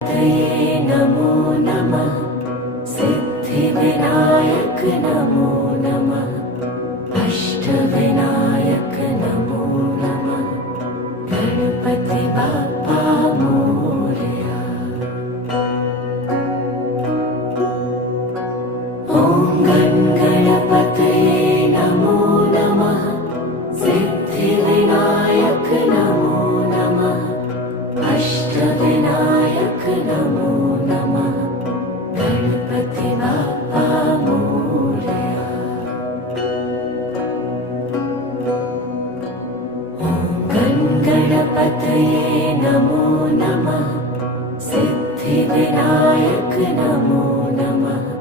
तये नमो नमः। सिद्धिविनायक नमो नमः। अष्टविनायक नमो नमः। गणपति बाप्पा मोरया। ॐ गणपतये नमो नमः। सिद्धिविनायक नमो नमः। अष्टविनायक नमो नमः। गणपति बाप्पा मोरया। ॐ गणपतये नमो नमः। सिद्धिविनायक नमो नमः।